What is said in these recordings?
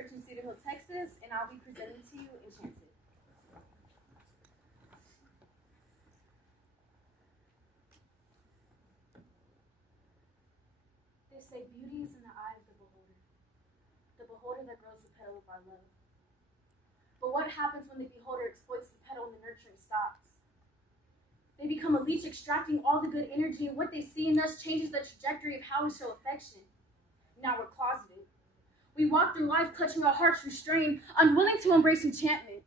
Church in Cedar Hill, Texas, and I'll be presenting to you Enchanted. They say beauty is in the eye of the beholder that grows the petal of our love. But what happens when the beholder exploits the petal and the nurturing stops? They become a leech, extracting all the good energy, and what they see in us changes the trajectory of how we show affection. Now we're closeted. We walk through life clutching our hearts restrained, unwilling to embrace enchantment.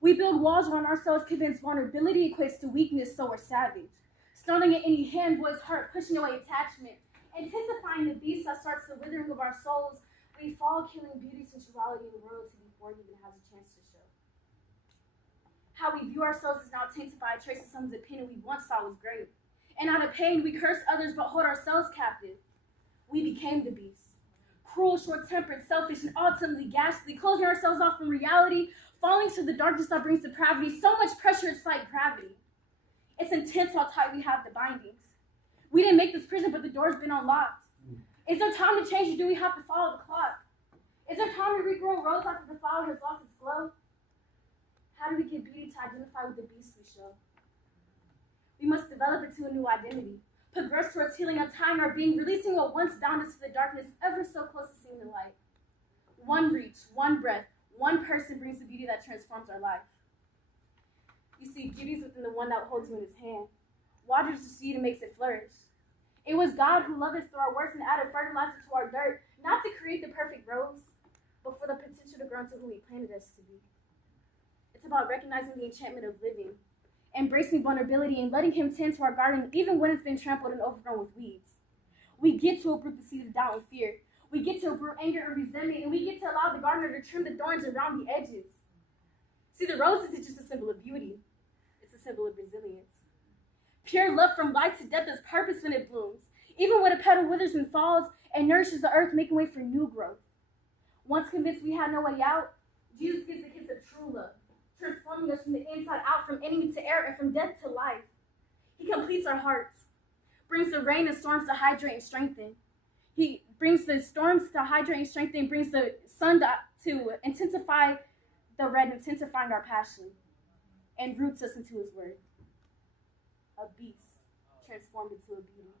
We build walls around ourselves, convinced vulnerability equates to weakness, so we're savage. Starting at any hand, voice, heart, pushing away attachment, intensifying the beast that starts the withering of our souls. We fall, killing beauty, sensuality, and royalty before it even has a chance to show. How we view ourselves is now tainted by a trace of someone's opinion we once thought was great. And out of pain, we curse others but hold ourselves captive. We became the beast. Cruel, short-tempered, selfish, and ultimately ghastly, closing ourselves off from reality, falling to the darkness that brings depravity. So much pressure, it's like gravity. It's intense how tight we have the bindings. We didn't make this prison, but the door's been unlocked. Is there time to change, or do we have to follow the clock? Is there time to regrow rose after the flower has lost its glow? How do we get beauty to identify with the beast we show? We must develop it to a new identity, progress towards healing, untying our being, releasing what once bound us to the darkness, ever so close to seeing the light. One reach, one breath, one person brings the beauty that transforms our life. You see, beauty is within the one that holds you in his hand, waters the seed and makes it flourish. It was God who loved us through our works and added fertilizer to our dirt, not to create the perfect rose, but for the potential to grow into who he planted us to be. It's about recognizing the enchantment of living, embracing vulnerability, and letting him tend to our garden even when it's been trampled and overgrown with weeds. We get to uproot the seed of doubt and fear. We get to uproot anger and resentment, and we get to allow the gardener to trim the thorns around the edges. See, the rose isn't just a symbol of beauty. It's a symbol of resilience. Pure love from life to death is purpose when it blooms. Even when a petal withers and falls, and nourishes the earth, making way for new growth. Once convinced we had no way out, Jesus gives the kiss of true love, transforming us from the inside out, from enemy to heir, and from death to life. He completes our hearts, brings the rain and storms to hydrate and strengthen. He brings the storms to hydrate and strengthen, brings the sun to intensify the red, intensifying our passion, and roots us into his word. A beast transformed into a beauty.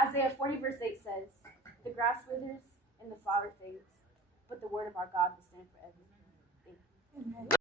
Isaiah 40 verse 8 says, "The grass withers and the flower fades, but the word of our God will stand forever." Thank you. Amen.